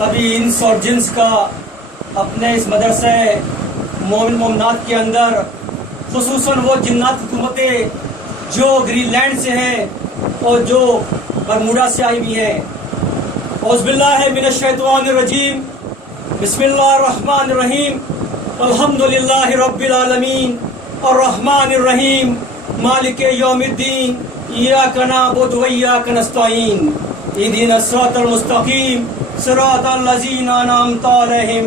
ابھی انس اور جنس کا اپنے اس مدرسے مومن مومنات کے اندر خصوصاً وہ جنات حکومتیں جو گرین لینڈ سے ہیں اور جو برموڈا سے آئی ہوئی ہیں. اعوذ باللہ من الشیطان الرجیم. بسم اللہ الرحمن الرحیم. الحمدللہ رب العالمین الرحمن الرحیم مالک یوم الدین ایاک نعبد و ایاک نستعین اہدنا الصراط المستقیم صراط الذین انعمت علیہم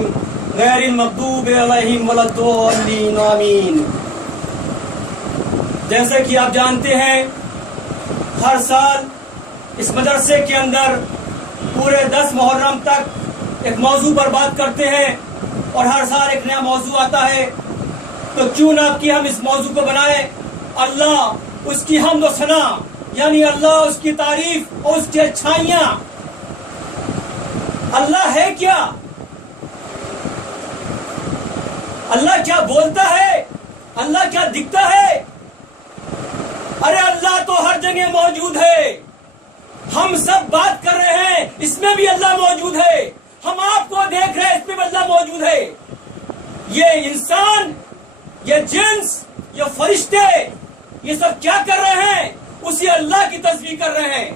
غیر المغضوب علیہم ولا الضالین آمین. جیسے کہ آپ جانتے ہیں ہر سال اس مدرسے کے اندر پورے 10 محرم تک ایک موضوع پر بات کرتے ہیں اور ہر سال ایک نیا موضوع آتا ہے. تو کیوں نہ کہ ہم اس موضوع کو بنائیں اللہ اس کی حمد و ثنا یعنی اللہ اس کی تعریف اور اس کی اچھائیاں. اللہ ہے کیا؟ اللہ کیا بولتا ہے؟ اللہ کیا دکھتا ہے؟ ارے اللہ تو ہر جگہ موجود ہے. ہم سب بات کر رہے ہیں اس میں بھی اللہ موجود ہے. ہم آپ کو دیکھ رہے ہیں اس میں بھی اللہ موجود ہے. یہ انسان، یہ جنس، یہ فرشتے، یہ سب کیا کر رہے ہیں؟ اسی اللہ کی تسبیح کر رہے ہیں.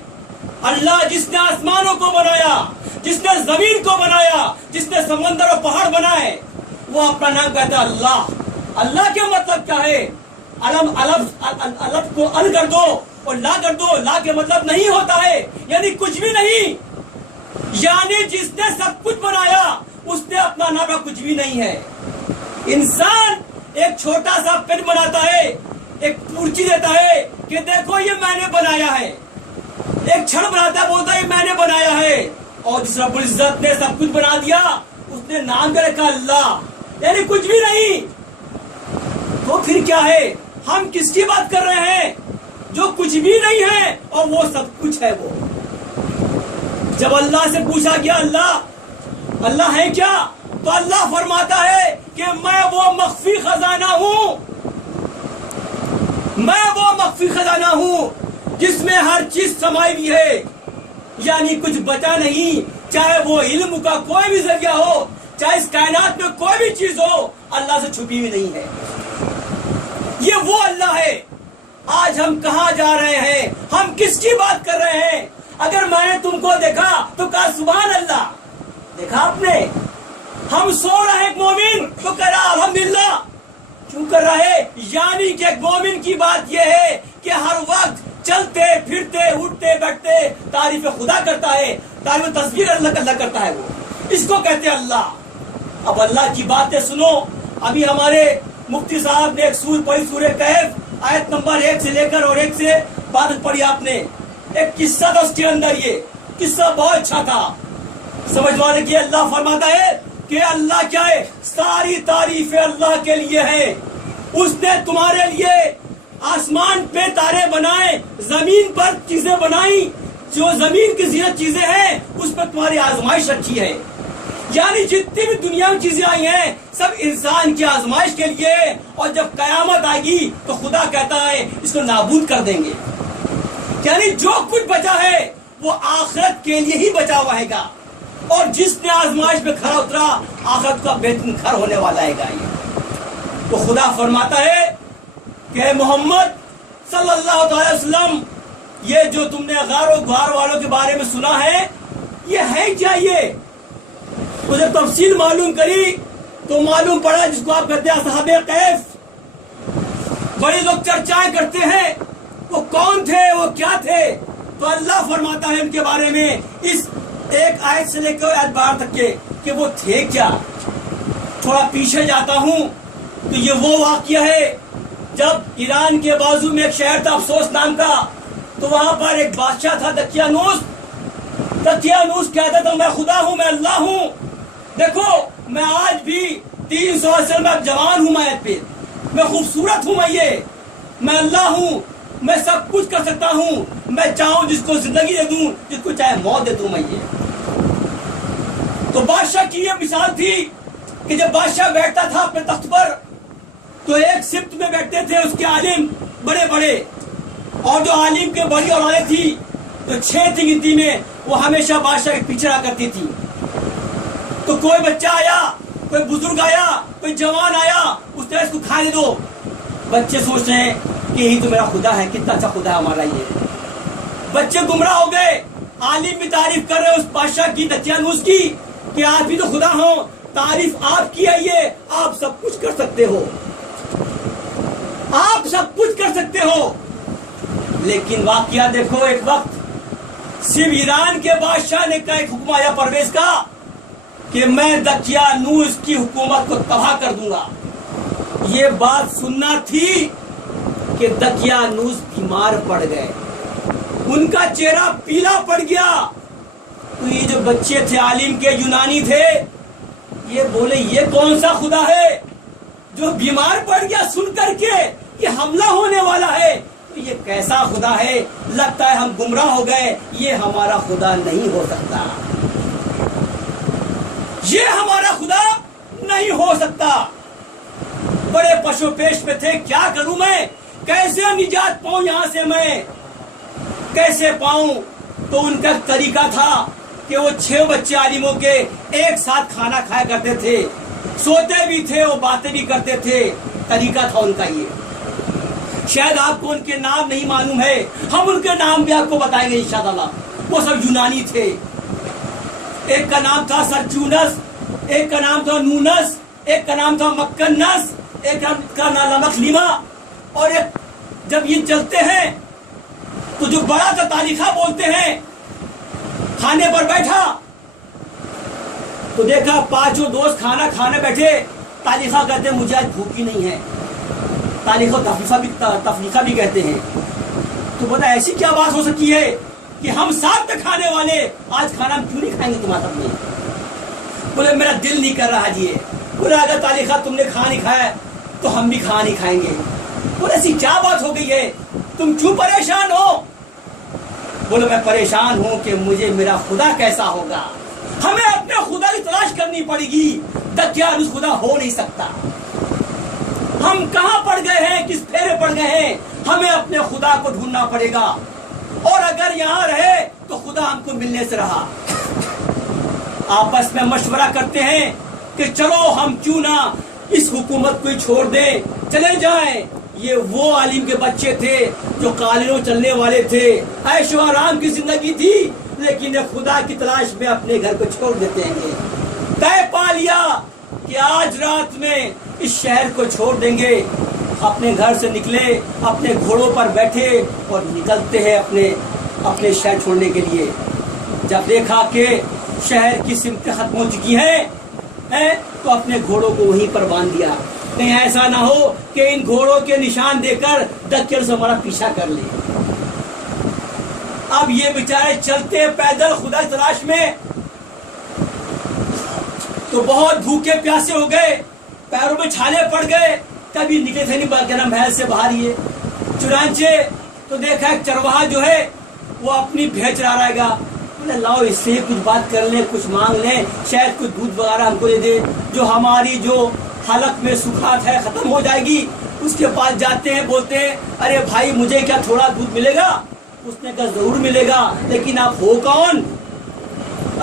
اللہ جس نے آسمانوں کو بنایا، جس نے زمین کو بنایا، جس نے سمندر اور پہاڑ بنائے، وہ اپنا نام کہتا ہے اللہ. اللہ کے مطلب کیا ہے؟ الف کو ال کر دو اور لا کر دو. لا کے مطلب نہیں ہوتا ہے یعنی کچھ بھی نہیں. یعنی جس نے سب کچھ بنایا اس نے اپنا نام کچھ بھی نہیں ہے. انسان ایک چھوٹا سا پن بناتا ہے، ایک پورچی دیتا ہے کہ دیکھو یہ میں نے بنایا ہے. ایک چھڑ بناتا ہے، بولتا ہے یہ میں نے بنایا ہے. اور جس رب العزت نے سب کچھ بنا دیا اس نے نام دے رکھا اللہ، یعنی کچھ بھی نہیں. تو پھر کیا ہے؟ ہم کس کی بات کر رہے ہیں؟ جو کچھ بھی نہیں ہے اور وہ سب کچھ ہے. وہ جب اللہ سے پوچھا گیا اللہ ہے کیا، تو اللہ فرماتا ہے کہ میں وہ مخفی خزانہ ہوں. میں وہ مخفی خزانہ ہوں جس میں ہر چیز سمائی ہوئی ہے، یعنی کچھ بچا نہیں. چاہے وہ علم کا کوئی بھی ذریعہ ہو، چاہے اس کائنات میں کوئی بھی چیز ہو، اللہ سے چھپی ہوئی نہیں ہے. یہ وہ اللہ ہے. آج ہم کہاں جا رہے ہیں؟ ہم کس کی بات کر رہے ہیں؟ اگر میں نے تم کو دیکھا تو کہا سبحان اللہ. دیکھا آپ نے؟ ہم سو رہے ہیں ایک مومن تو کہہ رہا الحمدللہ. کیوں کر رہا ہے؟ یعنی کہ ایک مومن کی بات یہ ہے کہ ہر وقت چلتے پھرتے اٹھتے بیٹھتے تعریف خدا کرتا ہے، تعریف تصویر اللہ کرتا ہے. وہ اس کو کہتے ہیں اللہ. اب اللہ کی باتیں سنو. ابھی ہمارے مفتی صاحب نے ایک سورہ پڑھی، سورہ کہف، آیت نمبر 1 سے لے کر اور 1 سے 12 پڑھی. آپ نے ایک قصہ تھا، اس کے اندر یہ قصہ بہت اچھا تھا. سمجھوانے کی اللہ فرماتا ہے کہ اللہ کیا ہے؟ ساری تعریفیں اللہ کے لیے ہے. اس نے تمہارے لیے آسمان پہ تارے بنائے، زمین پر چیزیں بنائی، جو زمین کی زینت چیزیں ہیں اس پر تمہاری آزمائش رکھی ہے. یعنی جتنی بھی دنیا میں چیزیں آئی ہیں سب انسان کی آزمائش کے لیے. اور جب قیامت آئے گی تو خدا کہتا ہے اس کو نابود کر دیں گے. یعنی جو کچھ بچا ہے وہ آخرت کے لیے ہی بچا ہوا ہے گا. اور جس نے آزمائش میں کھڑا اترا آخرت کا بہترین گھر ہونے والا ہے گا. یہ تو خدا فرماتا ہے کہ محمد صلی اللہ علیہ وسلم، یہ جو تم نے غار و غار والوں کے بارے میں سنا ہے یہ ہے کیا؟ یہ تو جب تفصیل معلوم کری تو معلوم پڑا جس کو آپ کہتے ہیں اصحاب کہف. بڑے لوگ چرچائیں کرتے ہیں وہ کون تھے، وہ کیا تھے. تو اللہ فرماتا ہے ان کے بارے میں اس ایک آیت سے لے کر آیت 12 تک کے کہ وہ تھے کیا. تھوڑا پیچھے جاتا ہوں تو یہ وہ واقعہ ہے جب ایران کے بازو میں ایک شہر تھا افسوس نام کا. تو وہاں پر ایک بادشاہ تھا دقیانوس کہتا تھا میں خدا ہوں، میں اللہ ہوں. دیکھو میں آج بھی 300 سال میں جوان ہوں، میں خوبصورت ہوں، میں اللہ ہوں، میں سب کچھ کر سکتا ہوں. میں چاہوں جس کو زندگی دے دوں، جس کو چاہے موت دے دوں. میں یہ تو بادشاہ کی یہ مثال تھی کہ جب بادشاہ بیٹھتا تھا اپنے تخت پر تو ایک سمت میں بیٹھتے تھے اس کے عالم بڑے بڑے، اور جو عالم کے بڑی اولادیں تھی تو 6 تھی گنتی میں، وہ ہمیشہ بادشاہ کے پیچھے رہا کرتی تھی. تو کوئی بچہ آیا, کوئی بزرگ آیا, کوئی جوان آیا, اس طرح اس کو کھانے دو. بچے سوچ رہے ہیں کہ یہی تو میرا خدا ہے, کتنا اچھا خدا ہے ہمارا یہ. بچے گمراہ ہو گئے. عالم بھی تعریف کر رہے ہیں اس بادشاہ کی, دقیانوس کی, کہ آپ بھی تو خدا ہو, تعریف آپ کی ہے, یہ آپ سب کچھ کر سکتے ہو, آپ سب کچھ کر سکتے ہو. لیکن واقعہ دیکھو, ایک وقت صرف ایران کے بادشاہ نے ایک حکم آیا پرویز کا کہ میں دقیانوس کی حکومت کو تباہ کر دوں گا. یہ بات سننا تھی کہ دقیانوس بیمار پڑ گئے, ان کا چہرہ پیلا پڑ گیا. تو یہ جو بچے تھے عالم کے, یونانی تھے, یہ بولے یہ کون سا خدا ہے جو بیمار پڑ گیا سن کر کے کہ حملہ ہونے والا ہے, تو یہ کیسا خدا ہے, لگتا ہے ہم گمراہ ہو گئے, یہ ہمارا خدا نہیں ہو سکتا, یہ ہمارا خدا نہیں ہو سکتا. بڑے پشو پیش پہ تھے, کیا کروں میں, کیسے نجات پاؤں یہاں سے, میں کیسے پاؤں. تو ان کا طریقہ تھا کہ وہ 6 بچے عالموں کے ایک ساتھ کھانا کھایا کرتے تھے, سوتے بھی تھے, وہ باتیں بھی کرتے تھے. طریقہ تھا ان کا یہ. شاید آپ کو ان کے نام نہیں معلوم ہے, ہم ان کے نام بھی آپ کو بتائیں گے انشاءاللہ. وہ سب یونانی تھے. ایک کا نام تھا سرچونس, ایک کا نام تھا نونس, ایک کا نام تھا مکنس, ایک کا نام لمکلیما. اور ایک جب یہ چلتے ہیں تو جو بڑا تھا تالیخہ بولتے ہیں, کھانے پر بیٹھا تو دیکھا 5 دوست کھانا کھانے بیٹھے, تالیخہ کہتے ہیں مجھے آج بھوکی نہیں ہے, تالیخہ تفلیقہ بھی کہتے ہیں. تو بتا ایسی کیا بات ہو سکتی ہے کہ ہم ساتھ میں کھانے والے آج کھانا ہم کیوں نہیں کھائیں گے تمہارے ساتھ میں. بولے میرا دل نہیں کر رہا جی. بولے اگر تالیخہ تم نے کھانا نہیں کھایا تو ہم بھی کھانا نہیں کھائیں گے. بولے ایسی کیا بات ہو گئی ہے, تم کیوں پریشان ہو. بولے میں پریشان ہوں کہ مجھے میرا خدا کیسا ہوگا, ہمیں اپنے خدا کی تلاش کرنی پڑے گی. دقیانوس خدا ہو نہیں سکتا. ہم کہاں پڑ گئے ہیں, کس پھیرے پڑ گئے ہیں, ہمیں اپنے خدا کو ڈھونڈنا پڑے گا. اور اگر یہاں رہے تو خدا ہم کو ملنے سے رہا. آپس میں مشورہ کرتے ہیں کہ چلو ہم کیوں نہ اس حکومت کو چھوڑ دیں, چلے جائیں. یہ وہ عالم کے بچے تھے جو قالینوں چلنے والے تھے, عیش و آرام کی زندگی تھی, لیکن خدا کی تلاش میں اپنے گھر کو چھوڑ دیتے ہیں. طے پا لیا کہ آج رات میں اس شہر کو چھوڑ دیں گے. اپنے گھر سے نکلے, اپنے گھوڑوں پر بیٹھے اور نکلتے ہیں اپنے شہر چھوڑنے کے لیے. جب دیکھا کہ شہر کی سمتیں ختم ہو چکی ہیں تو اپنے گھوڑوں کو وہیں پر باندھ دیا, کہیں ایسا نہ ہو کہ ان گھوڑوں کے نشان دے کر دقیانوس ہمارا پیچھا کر لے. اب یہ بیچارے چلتے پیدل خدا کی تلاش میں, تو بہت بھوکے پیاسے ہو گئے, پیروں میں چھالے پڑ گئے, کبھی نکلے تھے نہیں بلکہ محل سے باہر ہی. چنانچہ تو دیکھا ایک چرواہا جو ہے وہ اپنی بھیڑ چرا رہے گا. لاؤ اس سے کچھ بات کر لیں, کچھ مانگ لیں, شاید کچھ دودھ وغیرہ ہم کو دے دے, جو ہماری جو حلق میں سکھاٹ ہے ختم ہو جائے گی. اس کے پاس جاتے ہیں, بولتے ہیں ارے بھائی مجھے کیا تھوڑا دودھ ملے گا. اس نے کہا ضرور ملے گا, لیکن آپ ہو کون.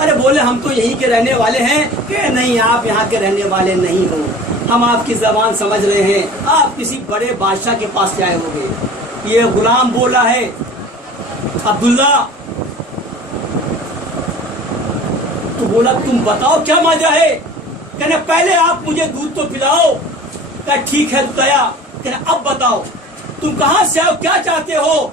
ارے بولے ہم تو یہیں کے رہنے والے ہیں. کہ نہیں, آپ یہاں کے رہنے والے نہیں ہو, ہم آپ کی زبان سمجھ رہے ہیں, آپ کسی بڑے بادشاہ کے پاس سے آئے ہو گے. یہ غلام بولا ہے عبداللہ. تو بولا تم بتاؤ کیا ماجرا ہے. کہنا پہلے آپ مجھے دودھ تو پلاؤ. کہا ٹھیک ہے بتایا. کہنا اب بتاؤ تم کہاں سے آؤ, کیا چاہتے ہو.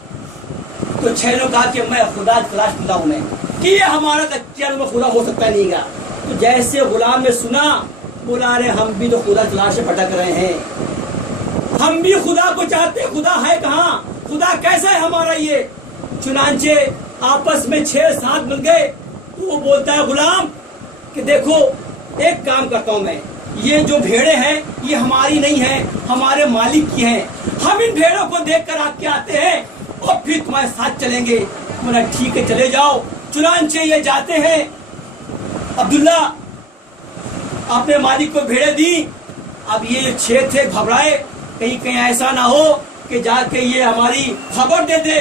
تو چھ نے کہا کہ میں خدا تلاش کرتا ہوں, میں کہ یہ ہمارا میں خدا ہو سکتا نہیں گا. تو جیسے غلام نے سنا, بولا رہے ہم بھی تو خدا تلاش سے بھٹک رہے ہیں, ہم بھی خدا کو چاہتے, خدا ہے کہاں, خدا کیسا ہے ہمارا یہ. چنانچہ آپس میں 6-7 مل گئے. وہ بولتا ہے غلام کہ دیکھو ایک کام کرتا ہوں میں, یہ جو بھیڑیں ہیں یہ ہماری نہیں ہیں, ہمارے مالک کی ہیں. ہم ان بھیڑوں کو دیکھ کر آ کے آتے ہیں اور پھر تمہارے ساتھ چلیں گے. بولا ٹھیک ہے چلے جاؤ. چنانچہ یہ جاتے ہیں. عبداللہ اپنے مالک کو بھیڑیں دی. اب یہ 6 تھے گھبرائے, کہیں ایسا نہ ہو کہ جا کے یہ ہماری خبر دے دے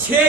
6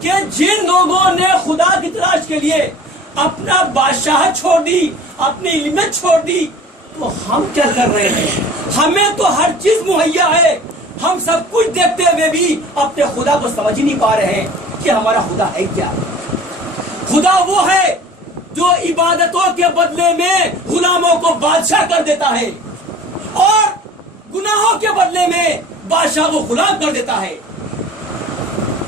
کہ جن لوگوں نے خدا کی تلاش کے لیے اپنا بادشاہت چھوڑ دی، اپنی علمیت چھوڑ دی، تو ہم کیا کر رہے ہیں؟ ہمیں تو ہر چیز مہیا ہے، ہم سب کچھ دیکھتے ہوئے بھی اپنے خدا کو سمجھ ہی نہیں پا رہے ہیں کہ ہمارا خدا ہے کیا۔ خدا وہ ہے جو عبادتوں کے بدلے میں غلاموں کو بادشاہ کر دیتا ہے، اور گناہوں کے بدلے میں بادشاہ کو غلام کر دیتا ہے۔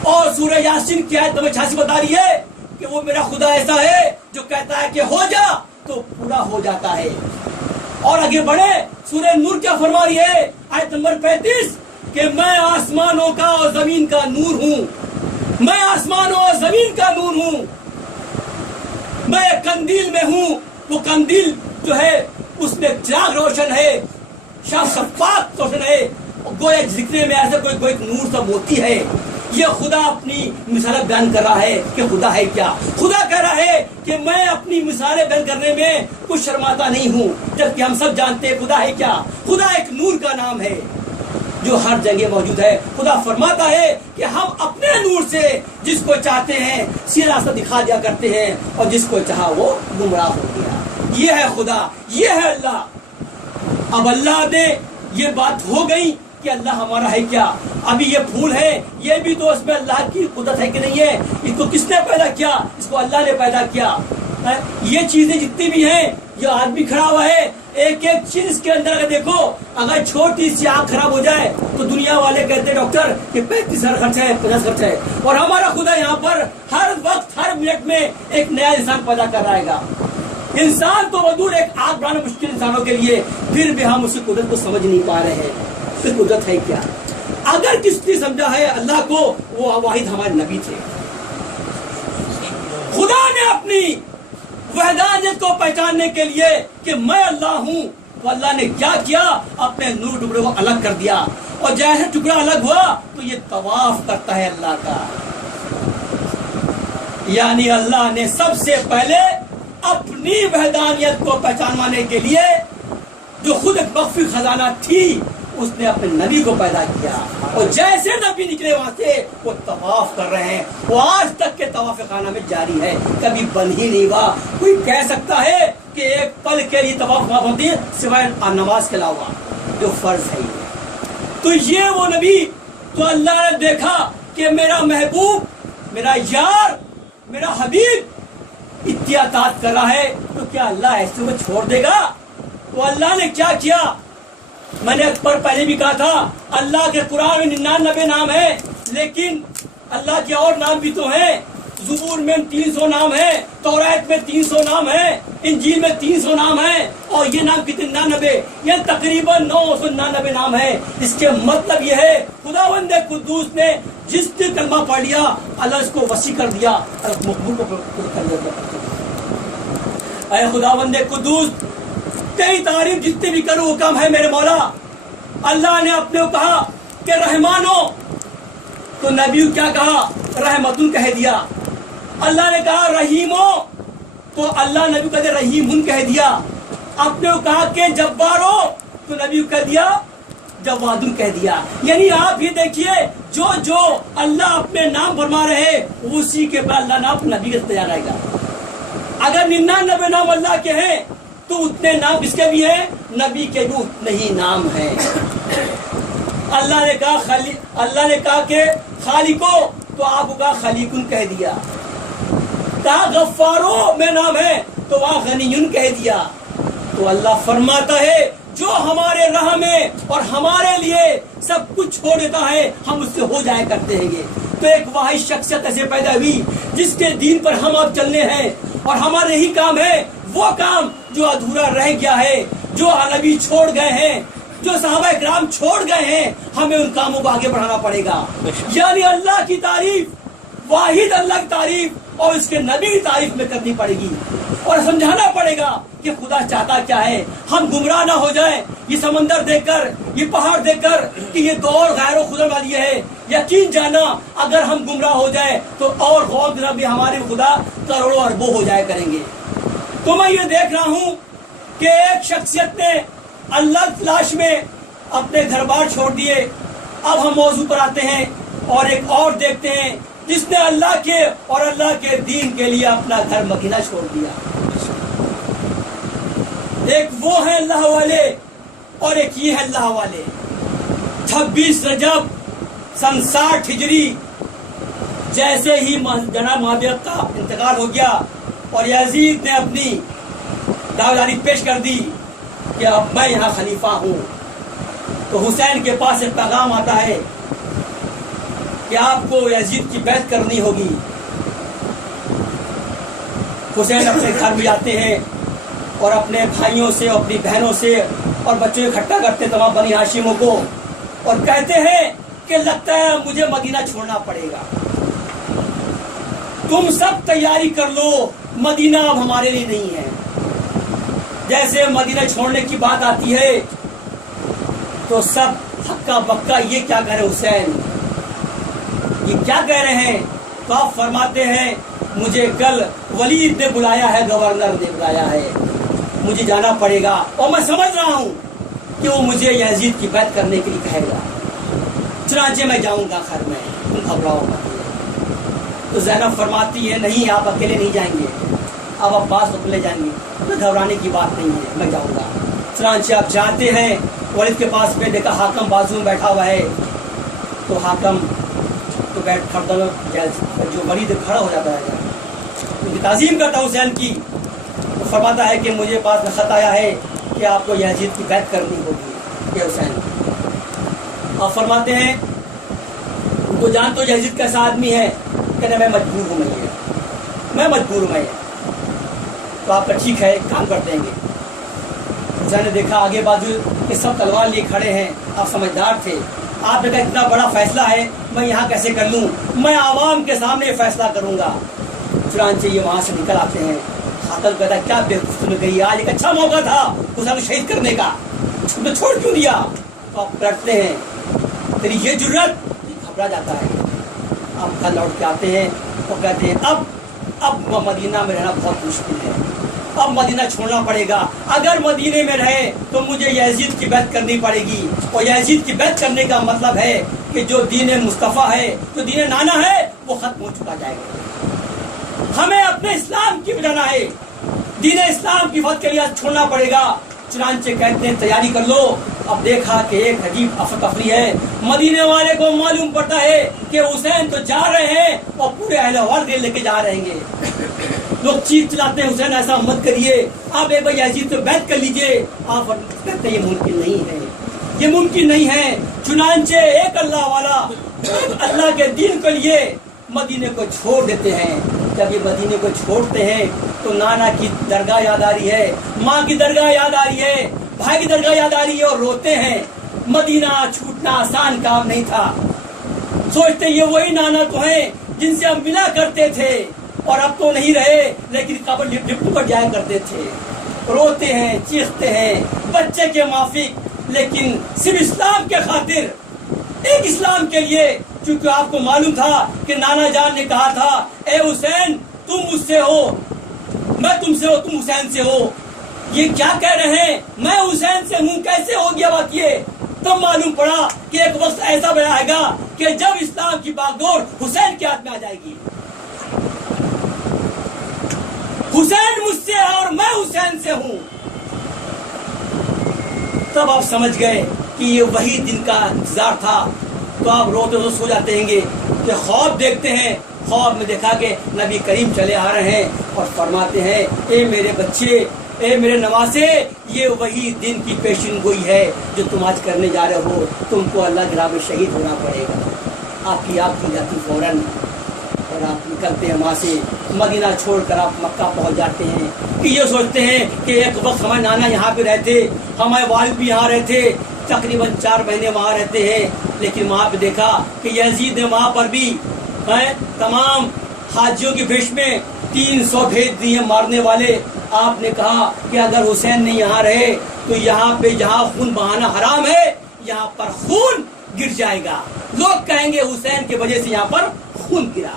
اور سورہ یاسین کی آیت نمبر 86 بتا رہی ہے کہ وہ میرا خدا ایسا ہے جو کہتا ہے کہ ہو جا تو پورا ہو جاتا ہے۔ اور آگے بڑھے، سورہ نور کیا فرما رہی ہے آیت نمبر 35 کہ میں آسمانوں کا اور زمین کا نور ہوں، میں آسمانوں اور زمین کا نور ہوں، میں ایک قندیل میں ہوں، وہ قندیل جو ہے اس میں چراغ روشن ہے، شفاف روشن ہے، گویا ذکر میں ایسا کوئی نور سا موتی ہے۔ یہ خدا اپنی مثالیں بیان کر رہا ہے کہ خدا ہے کیا۔ خدا کہہ رہا ہے کہ میں اپنی مثالیں بیان کرنے میں کچھ شرماتا نہیں ہوں، جبکہ ہم سب جانتے ہیں خدا ہے کیا۔ خدا ایک نور کا نام ہے جو ہر جگہ موجود ہے۔ خدا فرماتا ہے کہ ہم اپنے نور سے جس کو چاہتے ہیں سیدھا راستہ دکھا دیا کرتے ہیں، اور جس کو چاہا وہ گمراہ ہو گیا۔ یہ ہے خدا، یہ ہے اللہ۔ اب اللہ نے یہ بات ہو گئی کہ اللہ ہمارا ہے کیا۔ ابھی یہ پھول ہے، یہ بھی تو اس میں اللہ کی قدرت ہے کہ نہیں ہے؟ اس کو کس نے پیدا کیا؟ اس کو اللہ نے پیدا کیا۔ یہ چیزیں جتنی بھی ہیں، یہ آدمی کھڑا ہوا ہے، ایک ایک چیز کے اندر اگر دیکھو، اگر چھوٹی سی آنکھ خراب ہو جائے تو دنیا والے کہتے ہیں ڈاکٹر کہ 35,000 خرچ ہے، 50 خرچ ہے، اور ہمارا خدا یہاں پر ہر وقت ہر منٹ میں ایک نیا انسان پیدا کر رہے گا۔ انسان تو مدور ایک آگ بنانا مشکل انسانوں کے لیے، پھر بھی ہم اسی قدرت کو سمجھ نہیں پا رہے ہیں۔ اس کی قدرت ہے کیا؟ اگر کس نے سمجھا ہے اللہ کو، وہ واحد ہمارے نبی تھے۔ خدا نے اپنی وحدانیت کو پہچاننے کے لیے کہ میں اللہ ہوں، تو اللہ نے کیا کیا؟ اپنے نور ٹکڑے کو الگ کر دیا، اور جیسے ٹکڑا الگ ہوا تو یہ طواف کرتا ہے اللہ کا۔ یعنی اللہ نے سب سے پہلے اپنی وحدانیت کو پہچانوانے کے لیے جو خود ایک مخفی خزانہ تھی، اس نے اپنے نبی کو پیدا کیا، اور جیسے نبی نکلے وہاں سے وہ طواف کر رہے ہیں۔ وہ آج تک کے طواف خانہ میں جاری ہے، کبھی بند ہی نہیں ہوا۔ کوئی کہہ سکتا ہے کہ ایک پل کے لیے طواف ہوتی ہے سوائے نماز کے علاوہ جو فرض ہے؟ تو یہ وہ نبی تو اللہ نے دیکھا کہ میرا محبوب، میرا یار، میرا حبیب اتیاطات کر رہا ہے، تو کیا اللہ ایسے کو چھوڑ دے گا؟ تو اللہ نے کیا کیا؟ میں نے پہلے بھی کہا تھا، اللہ کے قرآن میں 99 نام ہیں، لیکن اللہ کے اور نام بھی تو ہیں۔ زبور میں 300 نام ہیں، تورات میں 300 نام ہیں، انجیل میں 300 نام ہیں، اور یہ نام کتنے 99، یہ تقریباً 999 نام ہیں۔ اس کے مطلب یہ ہے خداوند قدوس نے جس نے کلمہ پڑھ لیا، اللہ اس کو وسیع کر دیا، مقبول کو کر دیا۔ اے خداوند قدوس، تیری تعریف جتنے بھی کروں وہ کم ہے میرے مولا۔ اللہ نے اپنے کو کہا کہ رحمانو، تو نبی کیا کہا؟ رحمتن کہہ دیا۔ اللہ نے کہا رحیمو، تو اللہ نبی کہتے رحیمن کہہ دیا۔ اپنے کو کہا کہ جبارو، تو نبی کہہ دیا جوادن کہہ دیا۔ یعنی آپ یہ دیکھیے، جو اللہ اپنے نام فرما رہے اسی کے بعد اللہ نام نبی کے تیار آئے گا۔ اگر 99 نام اللہ کے ہیں تو اتنے نام کس کے بھی ہیں؟ نبی کے بھی اتنے ہی نام ہیں۔ اللہ نے کہا کہ خالقو، تو آپ کو کہا خلیقن کہہ دیا۔ کہا غفارو میں نام ہے، تو وہاں غنیون کہہ دیا۔ تو اللہ فرماتا ہے جو ہمارے راہ میں اور ہمارے لیے سب کچھ چھوڑ دیتا ہے، ہم اس سے ہو جایا کرتے ہیں گے۔ تو ایک واحد شخصیت ایسے پیدا ہوئی جس کے دین پر ہم اب چلنے ہیں، اور ہمارے ہی کام ہے وہ کام جو ادھورا رہ گیا ہے، جو نبی چھوڑ گئے ہیں، جو صحابہ کرام چھوڑ گئے ہیں، ہمیں ان کاموں کو آگے بڑھانا پڑے گا۔ یعنی اللہ کی تعریف، واحد اللہ کی تعریف اور اس کے نبی کی تعریف میں کرنی پڑے گی، اور سمجھانا پڑے گا کہ خدا چاہتا کیا ہے۔ ہم گمراہ نہ ہو جائیں یہ سمندر دیکھ کر، یہ پہاڑ دیکھ کر کہ یہ دور غیر و خدا والی ہے۔ یقین جانا اگر ہم گمراہ ہو جائیں تو اور غور دینا بھی ہمارے خدا کروڑوں اربوں ہو جائے کریں گے۔ تو میں یہ دیکھ رہا ہوں کہ ایک شخصیت نے اللہ تلاش میں اپنے گھر بار چھوڑ دیے۔ اب ہم موضوع پر آتے ہیں اور ایک اور دیکھتے ہیں جس نے اللہ کے اور اللہ کے دین کے لیے اپنا گھر مدینہ چھوڑ دیا. ایک وہ ہے اللہ والے اور ایک یہ ہے اللہ والے. 26 رجب سن 60 ہجری جیسے ہی جناب معاویہ کا انتقال ہو گیا اور یزید نے اپنی دعویداری پیش کر دی کہ اب میں یہاں خلیفہ ہوں، تو حسین کے پاس ایک پیغام آتا ہے کہ آپ کو یزید کی بیعت کرنی ہوگی. حسین اپنے گھر میں جاتے ہیں اور اپنے بھائیوں سے، اپنی بہنوں سے اور بچوں کو اکٹھا کرتے تمام بنی ہاشموں کو اور کہتے ہیں کہ لگتا ہے مجھے مدینہ چھوڑنا پڑے گا، تم سب تیاری کر لو، مدینہ اب ہمارے لیے نہیں ہے. جیسے مدینہ چھوڑنے کی بات آتی ہے تو سب ہکا بکا، یہ کیا کہہ رہے حسین، یہ کیا کہہ رہے ہیں؟ تو آپ فرماتے ہیں مجھے کل ولید نے بلایا ہے، گورنر نے بلایا ہے، مجھے جانا پڑے گا اور میں سمجھ رہا ہوں کہ وہ مجھے یزید کی بیعت کرنے کے لیے کہے گا، چنانچہ میں جاؤں گا گھر میں، تم گھبراؤ مت. تو زینب فرماتی ہے نہیں، آپ اکیلے نہیں جائیں گے، آپ عباس کو لے جائیں گے، تو گھبرانے کی بات نہیں ہے، میں جاؤں گا. چنانچہ آپ جاتے ہیں، ولید کے پاس میں دیکھا حاکم بازو میں بیٹھا ہوا ہے، تو حاکم تو بیٹھ کھڑا، جو ولید کھڑا ہو جاتا ہے، ان کی تعظیم کرتا حسین کی، تو فرماتا ہے کہ مجھے پاس میں خط آیا ہے کہ آپ کو یزید کی بیعت کرنی ہوگی. یہ حسین آپ فرماتے ہیں تو جان تو یزید کیسا آدمی ہے، کہنا میں مجبور ہوں، میں مجبور ہوں. تو آپ کا ٹھیک ہے، کام کر دیں گے. حسین نے دیکھا آگے بازو کہ سب تلوار لیے کھڑے ہیں، آپ سمجھدار تھے، آپ نے کہا اتنا بڑا فیصلہ ہے میں یہاں کیسے کر لوں، میں عوام کے سامنے فیصلہ کروں گا. چنانچہ یہ وہاں سے نکل آتے ہیں. حاکم کہتا ہے کیا بےوقوف تمہیں گئی، آج ایک اچھا موقع تھا حسین کو شہید کرنے کا، تم نے چھوڑ کیوں دیا؟ تو آپ پلٹتے ہیں، تیری یہ جرت، گھبرا جاتا ہے. آپ گھر لوٹ کے آتے ہیں اور کہتے ہیں اب مدینہ میں رہنا بہت مشکل ہے، اب مدینہ چھوڑنا پڑے گا. اگر مدینے میں رہے تو مجھے یزید کی بیعت کرنی پڑے گی، اور یزید کی بیعت کرنے کا مطلب ہے کہ جو دین مصطفیٰ ہے، جو دین نانا ہے، وہ ختم ہو چکا جائے گا. ہمیں اپنے اسلام کی بجانا ہے، دین اسلام کی فتح کے لیے چھوڑنا پڑے گا. چنانچہ کہتے ہیں تیاری کر لو. اب دیکھا کہ ایک عجیب افراتفری ہے، مدینے والے کو معلوم پڑتا ہے کہ حسین تو جا رہے ہیں اور پورے اہل وفد لے کے جا رہے ہیں. لوگ چیخ چلاتے ہیں حسین ایسا مت کریے، آپ ایک بار یزید سے بیعت کر لیجئے. آپ کہتے ہیں یہ ممکن نہیں ہے، یہ ممکن نہیں ہے. چنانچہ ایک اللہ والا اللہ کے دین کے لیے مدینے کو چھوڑ دیتے ہیں. جب یہ مدینے کو چھوڑتے ہیں تو نانا کی درگاہ یاد آ رہی ہے، ماں کی درگاہ یاد آ رہی ہے، بھائی کی درگاہ یاد آ رہی ہے اور روتے ہیں. مدینہ چھوٹنا آسان کام نہیں تھا. سوچتے ہیں یہ وہی نانا تو ہیں جن سے ہم ملا کرتے تھے اور اب تو نہیں رہے، لیکن قبر لپٹ پر جایا کرتے تھے. روتے ہیں، چیختے ہیں بچے کے مافک، لیکن صرف اسلام کے خاطر، ایک اسلام کے لیے. چونکہ آپ کو معلوم تھا کہ نانا جان نے کہا تھا اے حسین تم مجھ سے ہو، میں تم سے ہو، تم حسین سے ہو. یہ کیا کہہ رہے ہیں، میں حسین سے ہوں، کیسے ہو گیا بات؟ یہ تب معلوم پڑا کہ ایک وقت ایسا بھی آئے گا کہ جب اسلام کی باغڈور حسین کے ہاتھ میں آ جائے گی. حسین مجھ سے ہے اور میں حسین سے ہوں. تب آپ سمجھ گئے کہ یہ وہی دن کا انتظار تھا. تو آپ روتے تو سو جاتے ہیں گے کہ خواب دیکھتے ہیں. خواب میں دیکھا کہ نبی کریم چلے آ رہے ہیں اور فرماتے ہیں اے میرے بچے، اے میرے نواسے، یہ وہی دن کی پیشن گوئی ہے جو تم آج کرنے جا رہے ہو. تم کو اللہ کی راہ میں شہید ہونا پڑے گا. آپ کی آنکھ کھل جاتی فوراً اور آپ نکلتے ہیں وہاں سے. مدینہ چھوڑ کر آپ مکہ پہنچ جاتے ہیں. کہ یہ سوچتے ہیں کہ ایک وقت ہمارے نانا یہاں پہ رہتے، ہمارے والد بھی یہاں رہتے، تقریباً 4 مہینے وہاں رہتے ہیں. لیکن وہاں پہ دیکھا کہ یزید نے وہاں پر بھی تمام حاجیوں کی بھیش میں 300 بھیج دیے مارنے والے. آپ نے کہا کہ اگر حسین نہیں یہاں رہے تو یہاں پہ جہاں خون بہانا حرام ہے، یہاں پر خون گر جائے گا. لوگ کہیں گے حسین کی وجہ سے یہاں پر خون گرا.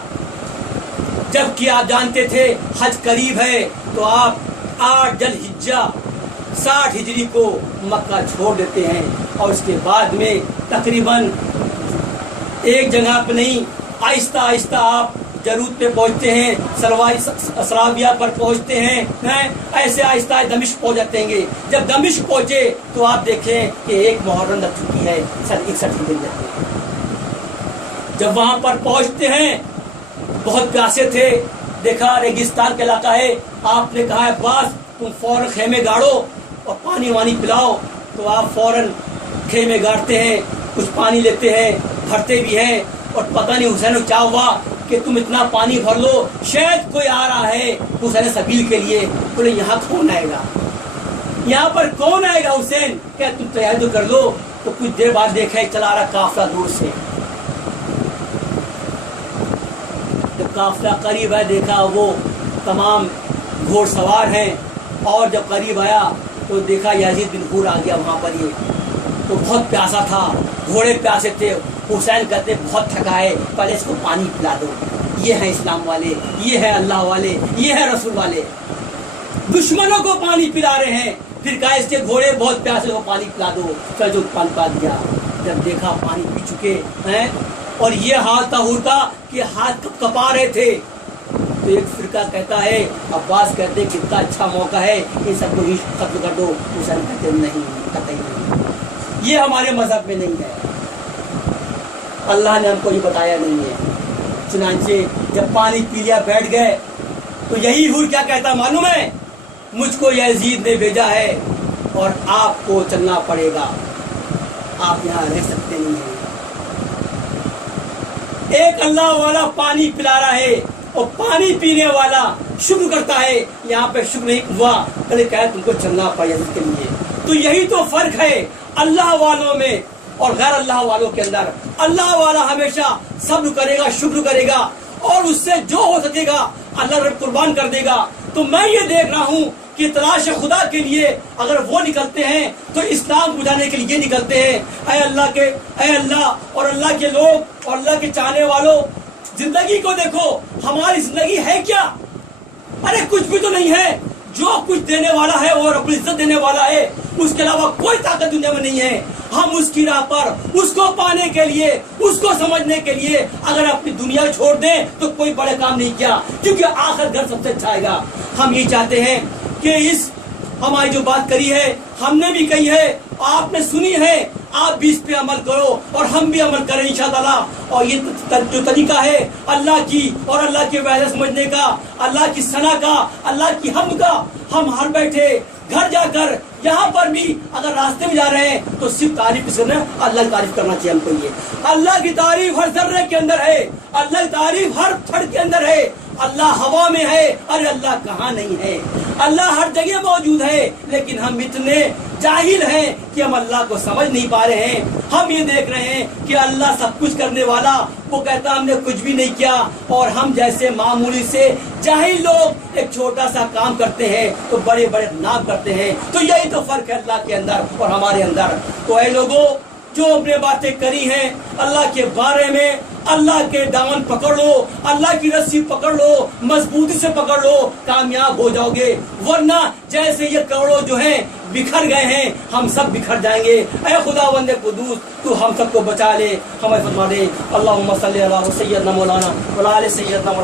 جبکہ آپ جانتے تھے حج قریب ہے، تو آپ 8 ذوالحجہ 60 ہجری کو مکہ چھوڑ دیتے ہیں. اور اس کے بعد میں تقریباً ایک جگہ پہ نہیں آہستہ آہستہ آپ جرود پہ پہنچتے ہیں، سراویہ پر پہنچتے ہیں، ایسے آہستہ دمشق پہنچ جاتے ہیں۔ جب دمشق پہنچے تو آپ دیکھیں کہ ایک محرم لگ چکی ہے، 61 دن جاتے ہیں۔ جب وہاں پر پہنچتے ہیں بہت پیاسے تھے، دیکھا ریگستان کا علاقہ ہے، آپ نے کہا عباس تم فوراً خیمے گاڑو اور پانی وانی پلاؤ، تو آپ فوراً خیمے گاڑتے ہیں، کچھ پانی لیتے ہیں، بھرتے بھی ہیں، اور پتہ نہیں حسین کو کیا ہوا کہ تم اتنا پانی بھر لو، شاید کوئی آ رہا ہے حسین سبیل کے لیے۔ بولے یہاں کون آئے گا، یہاں پر کون آئے گا حسین، کہ تم تیاری تو کر لو۔ تو کچھ دیر بعد دیکھا چلا رہا قافلہ دور سے، جب قافلہ قریب ہے دیکھا وہ تمام گھوڑ سوار ہیں، اور جب قریب آیا تو دیکھا یزید بن حور آ گیا وہاں پر۔ یہ تو بہت پیاسا تھا، گھوڑے پیاسے تھے۔ حسین کہتے بہت تھکا ہے، پہلے اس کو پانی پلا دو۔ یہ ہے اسلام والے، یہ ہے اللہ والے، یہ ہے رسول والے، دشمنوں کو پانی پلا رہے ہیں۔ پھر کہا اس کے گھوڑے بہت پیاسے، کو پانی پلا دو۔ پھر جو پانی پلا دیا، جب دیکھا پانی پی چکے ہیں اور یہ حال تھا ہوتا کہ ہاتھ کپا رہے تھے، تو ایک فرقہ کہتا ہے، عباس کہتے کتنا اچھا موقع ہے، ان سب کو ہی قتل کر دو۔ حسین کہتے نہیں، قطعی نہیں، یہ ہمارے مذہب میں نہیں ہے، اللہ نے ہم کو یہ بتایا نہیں ہے۔ چنانچہ جب پانی پی لیا بیٹھ گئے تو یہی حور کیا کہتا معلوم ہے، مجھ کو یزید نے بھیجا ہے اور آپ کو چلنا پڑے گا، آپ یہاں رہ سکتے نہیں ہیں۔ ایک اللہ والا پانی پلا رہا ہے اور پانی پینے والا شکر کرتا ہے، یہاں پہ شکر نہیں ہوا، پہلے کہا تم کو چلنا پڑے گا کے لیے۔ تو یہی تو فرق ہے اللہ والوں میں اور غیر اللہ والوں کے اندر۔ اللہ والا ہمیشہ صبر کرے گا، شکر کرے گا، اور اس سے جو ہو سکے گا اللہ رب قربان کر دے گا۔ تو میں یہ دیکھ رہا ہوں کہ تلاش خدا کے لیے اگر وہ نکلتے ہیں تو اسلام بجانے کے لیے نکلتے ہیں۔ اے اللہ اور اللہ کے لوگ اور اللہ کے چاہنے والوں، زندگی کو دیکھو، ہماری زندگی ہے کیا؟ ارے کچھ بھی تو نہیں ہے۔ جو کچھ دینے والا ہے وہ رب العزت دینے والا ہے، اس کے علاوہ کوئی طاقت دنیا میں نہیں ہے۔ ہم اس کی راہ پر اس کو پانے کے لیے، اس کو سمجھنے کے لیے اگر اپنی دنیا چھوڑ دیں تو کوئی بڑے کام نہیں کیا، کیونکہ آخر گھر سب سے اچھا آئے گا۔ ہم یہ چاہتے ہیں کہ اس ہماری جو بات کری ہے، ہم نے بھی کہی ہے، آپ نے سنی ہے، آپ بھی اس پہ عمل کرو اور ہم بھی عمل کریں انشاءاللہ۔ اور یہ جو طریقہ ہے اللہ کی اور اللہ کے وعدے سمجھنے کا، اللہ کی ثنا کا، اللہ کی حمد کا، ہم ہر بیٹھے گھر جا کر یہاں پر بھی اگر راستے میں جا رہے ہیں تو صرف تعریف کرنا، اللہ کی تعریف کرنا چاہیے ہم کو۔ یہ اللہ کی تعریف ہر ذرے کے اندر ہے، اللہ کی تعریف ہر پھڑ کے اندر ہے۔ اللہ ہوا میں ہے، ارے اللہ کہاں نہیں ہے؟ اللہ ہر جگہ موجود ہے، لیکن ہم اتنے جاہل ہیں کہ ہم اللہ کو سمجھ نہیں پا رہے ہیں۔ ہم یہ دیکھ رہے ہیں کہ اللہ سب کچھ کرنے والا، وہ کہتا ہم نے کچھ بھی نہیں کیا، اور ہم جیسے معمولی سے جاہل لوگ ایک چھوٹا سا کام کرتے ہیں تو بڑے بڑے نام کرتے ہیں۔ تو یہی تو فرق ہے اللہ کے اندر اور ہمارے اندر۔ تو اے لوگوں جو اپنے باتیں کری ہیں اللہ کے بارے میں، اللہ کے دامن پکڑ لو، اللہ کی رسی پکڑ لو، مضبوطی سے پکڑ لو، کامیاب ہو جاؤ گے۔ ورنہ جیسے یہ کروڑوں جو ہیں بکھر گئے ہیں، ہم سب بکھر جائیں گے۔ اے خداوند قدوس تو ہم سب کو بچا لے، ہمیں فرما دے۔ اللہم صلی علی سیدنا مولانا وعلی آل سیدنا مولانا۔